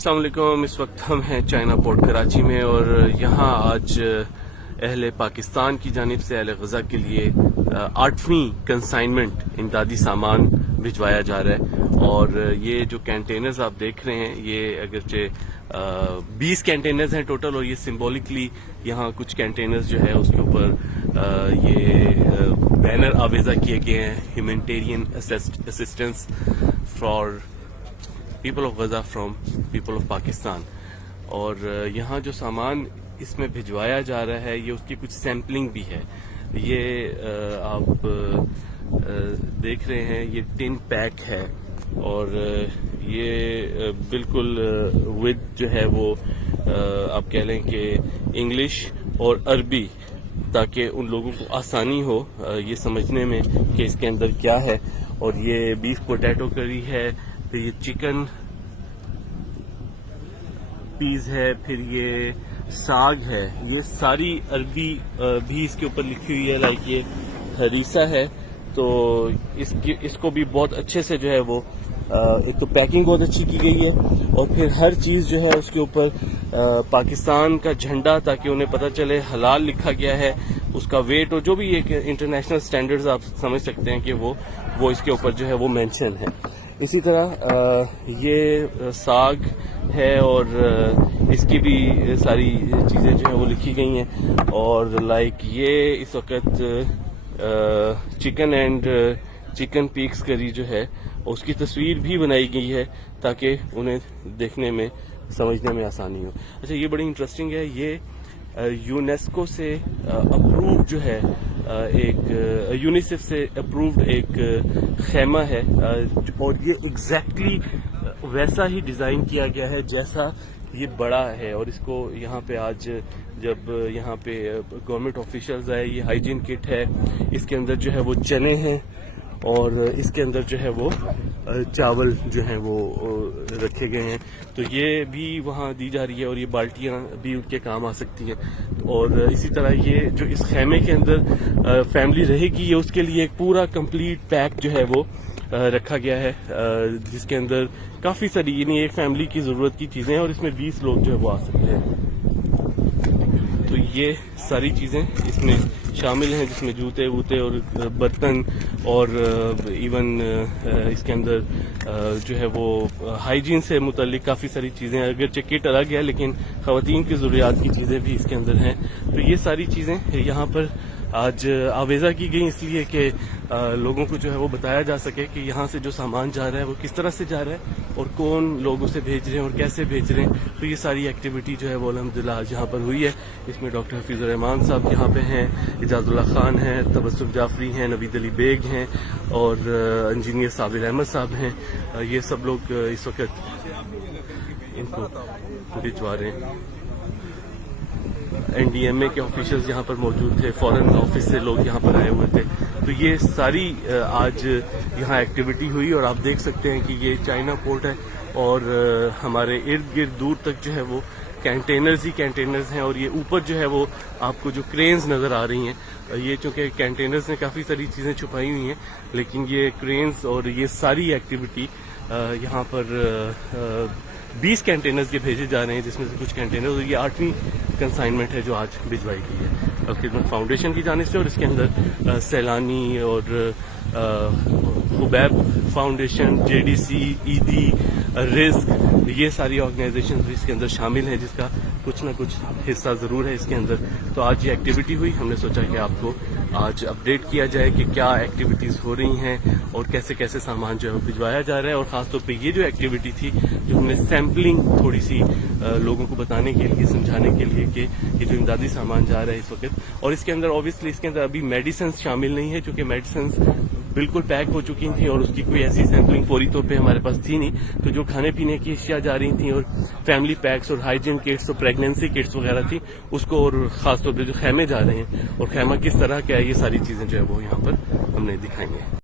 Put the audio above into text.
अस्सलाम वालेकुम। इस वक्त हम हैं चाइना पोर्ट कराची में और यहाँ आज अहले पाकिस्तान की जानिब से अहले गज़ा के लिए 8वीं कंसाइनमेंट इमदादी सामान भिजवाया जा रहा है। और ये जो कंटेनर्स आप देख रहे हैं ये अगरचे 20 कंटेनर्स हैं टोटल, और ये सिंबॉलिकली यहाँ कुछ कंटेनर्स जो है उसके ऊपर ये बैनर आवेजा किए गए हैं, humanitarian assistance for people of Gaza from people of Pakistan. और यहाँ जो सामान इसमें भिजवाया जा रहा है ये उसकी कुछ सैम्पलिंग भी है। ये आप देख रहे हैं ये टिन पैक है और ये बिल्कुल विद जो है वो आप कह लें कि इंग्लिश और अरबी, ताकि उन लोगों को आसानी हो ये समझने में कि इसके अंदर क्या है। और ये बीफ पोटैटो करी है, फिर ये चिकन पीस है, फिर ये साग है, ये सारी अरबी भी इसके ऊपर लिखी हुई है। लाइक ये हरीसा है, तो इसको भी बहुत अच्छे से जो है वो एक तो पैकिंग बहुत अच्छी की गई है और फिर हर चीज़ जो है उसके ऊपर पाकिस्तान का झंडा, ताकि उन्हें पता चले हलाल लिखा गया है, उसका वेट और जो भी एक इंटरनेशनल स्टैंडर्ड्स आप समझ सकते हैं कि वो इसके ऊपर जो है वो मेंशन है। इसी तरह ये साग है और इसकी भी सारी चीज़ें जो है वो लिखी गई हैं। और लाइक ये इस वक्त चिकन एंड चिकन पीक्स करी जो है उसकी तस्वीर भी बनाई गई है ताकि उन्हें देखने में समझने में आसानी हो। अच्छा, ये बड़ी इंटरेस्टिंग है। ये यूनेस्को से अप्रूव जो है एक यूनिसेफ से अप्रूव्ड एक खेमा है और ये एग्जैक्टली वैसा ही डिज़ाइन किया गया है जैसा ये बड़ा है। और इसको यहाँ पे आज जब यहाँ पे गवर्नमेंट ऑफिशियल्स आए, ये हाइजीन किट है, इसके अंदर जो है वो चने हैं और इसके अंदर जो है वो चावल जो हैं वो रखे गए हैं। तो ये भी वहाँ दी जा रही है और ये बाल्टियाँ भी उनके काम आ सकती हैं। और इसी तरह ये जो इस खेमे के अंदर फैमिली रहेगी ये उसके लिए एक पूरा कंप्लीट पैक जो है वो रखा गया है, जिसके अंदर काफ़ी सारी यानी एक फैमिली की ज़रूरत की चीज़ें हैं और इसमें 20 लोग जो है वो आ सकते हैं। तो ये सारी चीज़ें इसमें शामिल हैं, जिसमें जूते वूते और बर्तन और इवन इसके अंदर जो है वो हाइजीन से मुतल्लिक काफ़ी सारी चीज़ें, अगर किट अलग है लेकिन ख़वातीन की ज़रूरियात की चीज़ें भी इसके अंदर हैं। तो ये सारी चीज़ें यहाँ पर आज आवेज़ा की गई इसलिए कि लोगों को जो है वो बताया जा सके कि यहाँ से जो सामान जा रहा है वो किस तरह से जा रहा है और कौन लोग उसे भेज रहे हैं और कैसे भेज रहे हैं। तो ये सारी एक्टिविटी जो है वो अल्हम्दुलिल्लाह आज यहाँ पर हुई है। इसमें डॉक्टर हफीज़ुर रहमान साहब यहाँ पे हैं, इजाज़ुल्लाह खान हैं, तबस्सुम जाफरी हैं, नवीद अली बेग हैं और इंजीनियर साबिर अहमद साहब हैं। ये सब लोग इस वक्त इनको भिजवा रहे हैं। NDMA के ऑफिशियल्स यहाँ पर मौजूद थे, फॉरेन ऑफिस से लोग यहाँ पर आए हुए थे। तो ये सारी आज यहाँ एक्टिविटी हुई और आप देख सकते हैं कि ये चाइना पोर्ट है और हमारे इर्द गिर्द दूर तक जो है वो कंटेनर्स ही कंटेनर्स हैं। और ये ऊपर जो है वो आपको जो क्रेन्स नज़र आ रही हैं, ये चूँकि कंटेनर्स ने काफ़ी सारी चीज़ें छुपाई हुई हैं, लेकिन ये क्रेन्स और ये सारी एक्टिविटी यहाँ पर 20 कंटेनर्स के भेजे जा रहे हैं, जिसमें से कुछ कंटेनर ये 8वीं कंसाइनमेंट है जो आज भिजवाई गई है अल-खिदमत फाउंडेशन की जानिब से। और इसके अंदर सैलानी और हुबैब फाउंडेशन, JDC, ईदी, रिस्क, ये सारी ऑर्गेनाइजेशन भी इसके अंदर शामिल हैं, जिसका कुछ ना कुछ हिस्सा ज़रूर है इसके अंदर। तो आज ये एक्टिविटी हुई, हमने सोचा कि आपको आज अपडेट किया जाए कि क्या एक्टिविटीज़ हो रही हैं और कैसे कैसे सामान जो है वो भिजवाया जा रहा है। और ख़ासतौर पे ये जो एक्टिविटी थी जो हमने सैम्पलिंग थोड़ी सी लोगों को बताने के लिए, समझाने के लिए कि ये जो इमदादी सामान जा रहा है इस वक्त, और इसके अंदर ऑब्वियसली इसके अंदर अभी मेडिसिन शामिल नहीं है, क्योंकि मेडिसिन बिल्कुल पैक हो चुकी थी और उसकी कोई ऐसी सैम्पलिंग फौरी तौर पे हमारे पास थी नहीं। तो जो खाने पीने की अशिया जा रही थी और फैमिली पैक्स और हाइजीन किट्स और प्रेगनेंसी किट्स वगैरह थी उसको, और ख़ासतौर पे जो खेमे जा रहे हैं और खेमा किस तरह का है, ये सारी चीज़ें जो है वो यहाँ पर हमने दिखाई हैं।